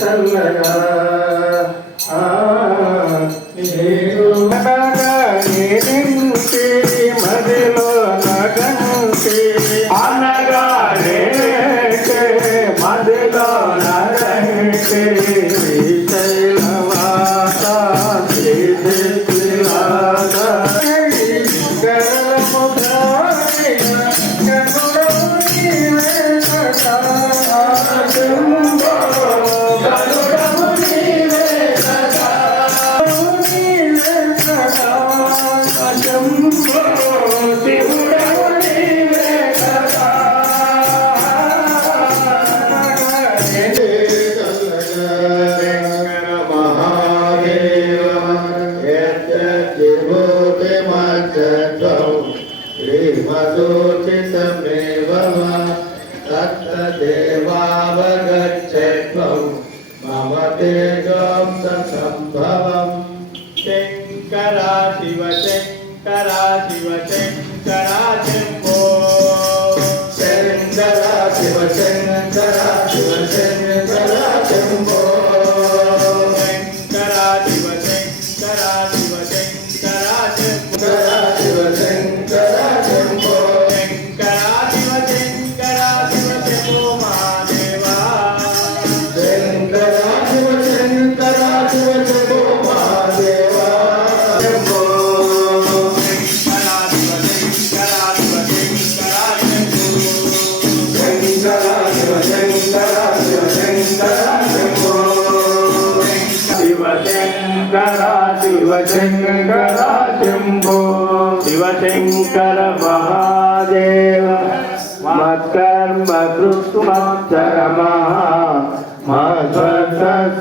చల్లగా क्षेत्रं मम तेजां सम्भवम्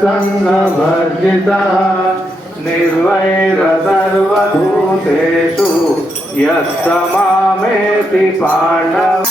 संगवर्जिता निर्वैरसर्वभूतेषु यस्तमामेति पाण्डव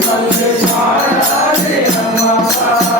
Hare Rama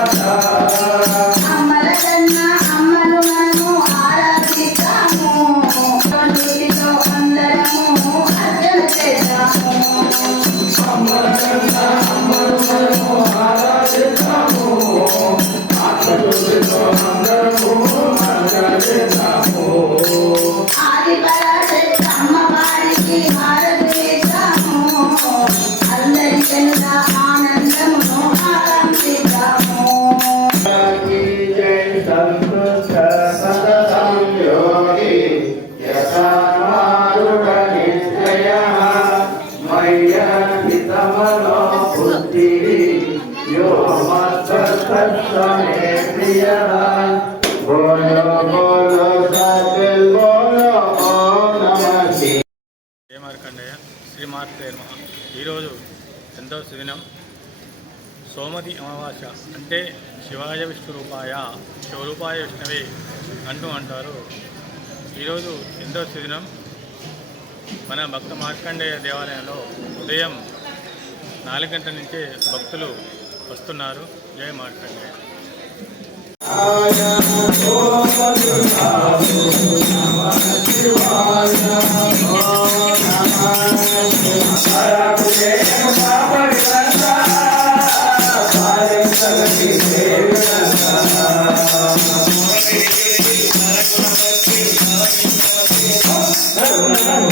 ఎంతో సుదినం సోమతి అమావాస్య అంటే శివాయ విష్ణు రూపాయ శివరూపాయ విష్ణువే అంటూ అంటారు. ఈరోజు ఎంతో సుదినం మన భక్త మార్కండేయ దేవాలయంలో ఉదయం నాలుగు గంటల నుంచే భక్తులు వస్తున్నారు. జయ మార్కండేయ.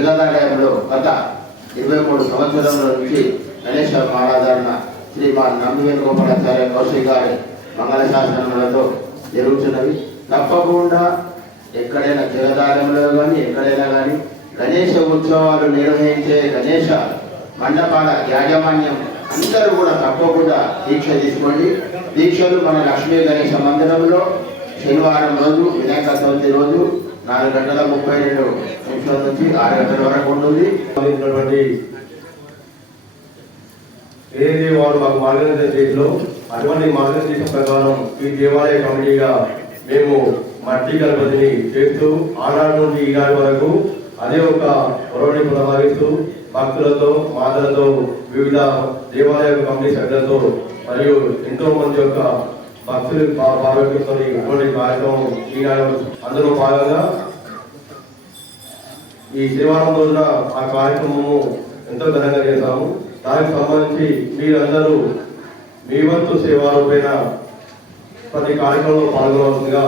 జగదాలయంలో గత ఇరవై మూడు సంవత్సరంలో నుంచి గణేశ మహారాధారణ శ్రీమాన్ నందివేణు గోపాలాచార్య కౌశిక్ గారి మంగళ శాసనములతో జరుగుతున్నవి. తప్పకుండా ఎక్కడైనా జగదాలయంలో కానీ ఎక్కడైనా కానీ గణేష ఉత్సవాలు నిర్వహించే గణేష మండపాల యాజమాన్యం అందరూ కూడా తప్పకుండా దీక్ష తీసుకోండి. దీక్షలు మన లక్ష్మీ గణేష మందిరంలో శనివారం రోజు వినాయక చవితి రోజు నాలుగు గంటల ముప్పై రెండు నిమిషాల నుంచి ఆరు గంటల వరకు ఉంటుంది. సంబంధించినటువంటి ఏదైతే వారు మాకు మార్గనిర్దేశం చేసిలో అటువంటి మార్గనిర్దేశం ప్రకారం ఈ దేవాలయ కమిటీగా మేము మట్టి గణపతిని చేస్తూ ఆనాడు నుండి ఈనాడు వరకు అదే ఒక పొరవని కొనసాగిస్తూ భక్తులతో మాతలతో వివిధ దేవాలయ కమిటీ సభ్యులతో మరియు ఎంతో మంది యొక్క భక్తులు పాల్గొంటున్న ఇటువంటి కార్యక్రమం ఈనాడు అందులో భాగంగా ఈ శనివారం రోజున ఆ కార్యక్రమము ఎంతో ఘనంగా చేశాము. దానికి సంబంధించి మీరందరూ మీ వంతు సేవారూపేణ ప్రతి కార్యక్రమంలో పాల్గొనవలసిందిగా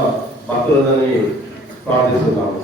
భక్తులందరినీ ప్రార్థిస్తున్నాము.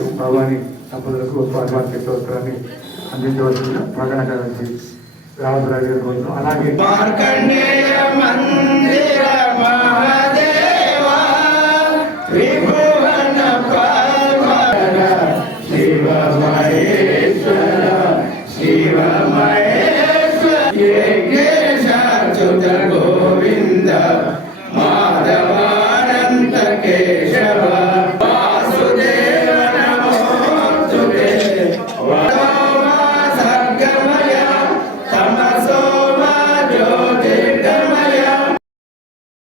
పోతినాయుడు భవాని దంపతులకు స్వాగత స్తోత్రాన్ని అందించవలసిన ప్రకటన కలిసి రామరాజు కోసం అలాగే మార్కండేయ